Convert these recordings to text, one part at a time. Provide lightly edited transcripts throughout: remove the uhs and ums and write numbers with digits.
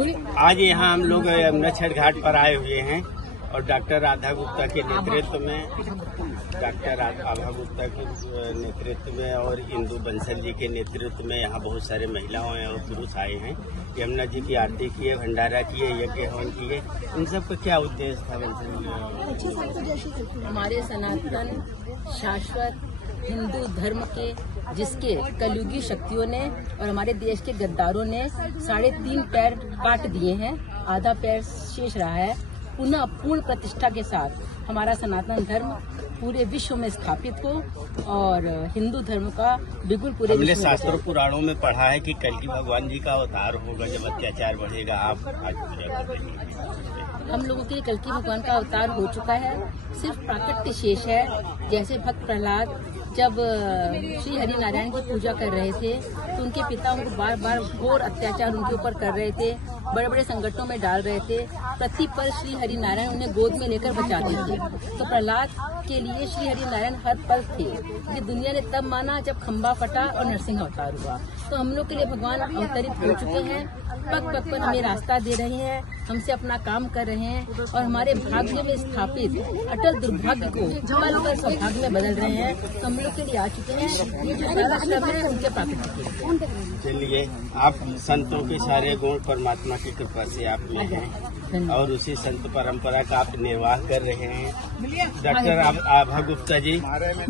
आज यहाँ हम लोग यमुना छठ घाट पर आए हुए हैं और डॉक्टर राधा गुप्ता के नेतृत्व में और इंदु बंसल जी के नेतृत्व में यहाँ बहुत सारे महिलाएं और पुरुष आए हैं। यमुना जी की आरती किए, भंडारा किए, यज्ञ हवन किए। इन सब का क्या उद्देश्य था बंसल जी? हमारे सनातन शाश्वत हिंदू धर्म के जिसके कलयुगी शक्तियों ने और हमारे देश के गद्दारों ने 3.5 पैर काट दिए हैं, आधा पैर शेष रहा है, पुनः पूर्ण प्रतिष्ठा के साथ हमारा सनातन धर्म पूरे विश्व में स्थापित हो और हिंदू धर्म का बिल्कुल पूरे हमने शास्त्रों पुराणों में पढ़ा है कि कल की भगवान जी का अवतार होगा जब अत्याचार बढ़ेगा। आप हम लोगों के लिए कल की भगवान का अवतार हो चुका है, सिर्फ प्राकट्य शेष है। जैसे भक्त प्रहलाद जब श्री हरि नारायण की पूजा कर रहे थे तो उनके पिता उनको बार बार घोर अत्याचार उनके ऊपर कर रहे थे, बड़े बड़े संकटों में डाल रहे थे। प्रति पल श्री हरि नारायण उन्हें गोद में लेकर बचाते थे। तो प्रहलाद के लिए श्री हरि नारायण हर पल थे। ये दुनिया ने तब माना जब खंबा फटा और नरसिंह अवतार हुआ। तो हम लोग के लिए भगवान अवतरित हो चुके हैं, पग पग पर हमें रास्ता दे रहे हैं, हमसे अपना काम कर रहे हैं और हमारे भाग्य में स्थापित अटल दुर्भाग्य को पल पल सौभाग्य में बदल रहे हैं। तो हम लोग के लिए आ चुके हैं। ये जो श्रम है उनके प्राकृतिक। चलिए, आप संतों के सारे गुण परमात्मा की कृपा से आप में हैं और उसी संत परंपरा का आप निर्वाह कर रहे हैं। डॉक्टर आभा गुप्ता जी,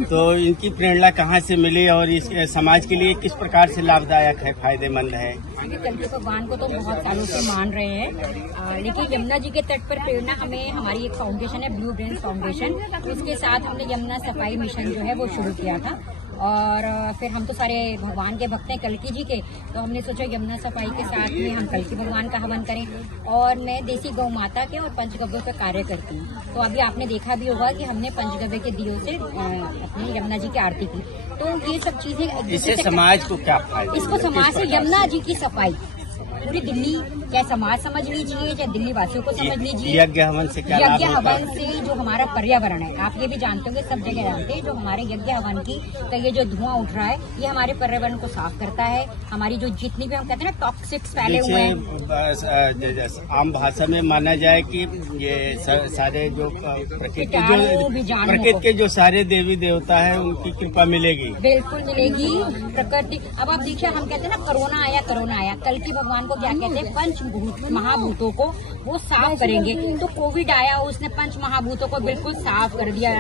तो इनकी प्रेरणा कहाँ से मिली और इस समाज के लिए किस प्रकार से लाभदायक है, फायदेमंद है? कल के भगवान को तो बहुत सालों से मान रहे हैं, लेकिन यमुना जी के तट पर प्रेरणा हमें हमारी एक फाउंडेशन है, ब्लू ब्रेन फाउंडेशन, उसके साथ हमने यमुना सफाई मिशन जो है वो शुरू किया था। और फिर हम तो सारे भगवान के भक्त हैं कल्की जी के, तो हमने सोचा यमुना सफाई के साथ में हम कल्की भगवान का हवन करें। और मैं देसी गौ माता के और पंचगव्यों पे कार्य करती हूँ। तो अभी आपने देखा भी होगा कि हमने पंचगव्य के दियों से अपनी यमुना जी की आरती की। तो ये सब चीजें इससे समाज को क्या फायदा? इसको समाज से यमुना जी की सफाई पूरी दिल्ली, चाहे समाज समझ लीजिए चाहे दिल्ली वासियों को समझ लीजिए। यज्ञ हवन से क्या यज्ञ हवन से जो हमारा पर्यावरण है, आप ये भी जानते होंगे, सब जगह जानते हैं, जो हमारे यज्ञ हवन की तो ये जो धुआं उठ रहा है ये हमारे पर्यावरण को साफ करता है। हमारी जो जितनी भी हम कहते हैं ना टॉक्सिक्स फैले हुए हैं, आम भाषा में माना जाए कि ये सारे जो प्रकृति के जो सारे देवी देवता है उनकी कृपा मिलेगी, बिल्कुल मिलेगी प्रकृति। अब आप देखिए, हम कहते हैं ना कोरोना आया, कल की भगवान को क्या कहते हैं, पंच महाभूतों को वो साफ करेंगे। तो कोविड आया, उसने पंच महाभूतों को बिल्कुल साफ कर दिया,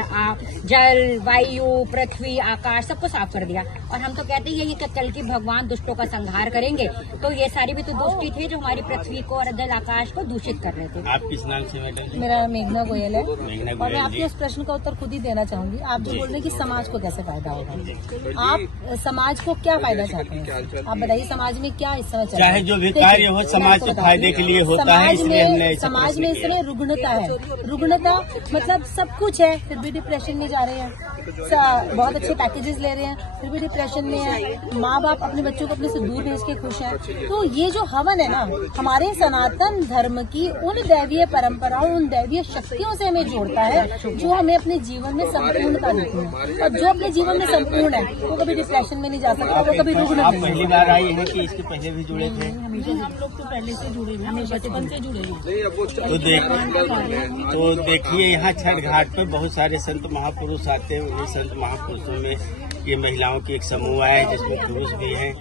जल, वायु, पृथ्वी, आकाश सबको साफ कर दिया। और हम तो कहते हैं कि कल की भगवान दुष्टों का संहार करेंगे। तो ये सारी भी तो दुष्टी थे जो हमारी पृथ्वी को और जल आकाश को दूषित कर रहे थे। आप किस नाम से मैडम? मेरा मेघना गोयल है। और मैं आपके इस प्रश्न का उत्तर खुद ही देना चाहूंगी। आप जो बोल रहे हैं कि समाज को कैसे फायदा होगा, आप समाज को क्या फायदा चाहते हैं, आप बताइए। समाज में क्या इस समय चाहे जो भी कार्य हो समाज के फायदे के लिए होता है, इसलिए हमने समाज में इस समय रुग्णता है। रुग्णता मतलब सब कुछ है फिर भी डिप्रेशन में जा रहे हैं, बहुत अच्छे पैकेजेस ले रहे हैं फिर भी डिप्रेशन में है। माँ बाप अपने बच्चों को अपने से दूर भेज के खुश हैं। तो ये जो हवन है ना, हमारे सनातन धर्म की उन दैवीय परंपराओं, उन दैवीय शक्तियों से हमें जोड़ता है जो हमें अपने जीवन में संपूर्णता देती है। और जो अपने जीवन में संपूर्ण है वो कभी डिप्रेशन में नहीं जा सकता, वो कभी रुग्ण नहीं। पहली बार आई है कि इसके पहले भी जुड़े थे? हम लोग तो पहले से जुड़े हैं, हमें बचपन से जुड़े हैं। तो देखिए, यहाँ छठ घाट पर बहुत सारे संत महापुरुष आते हैं। उन्हीं संत महापुरुषों में ये महिलाओं की एक समूह है जिसमें पुरुष भी हैं।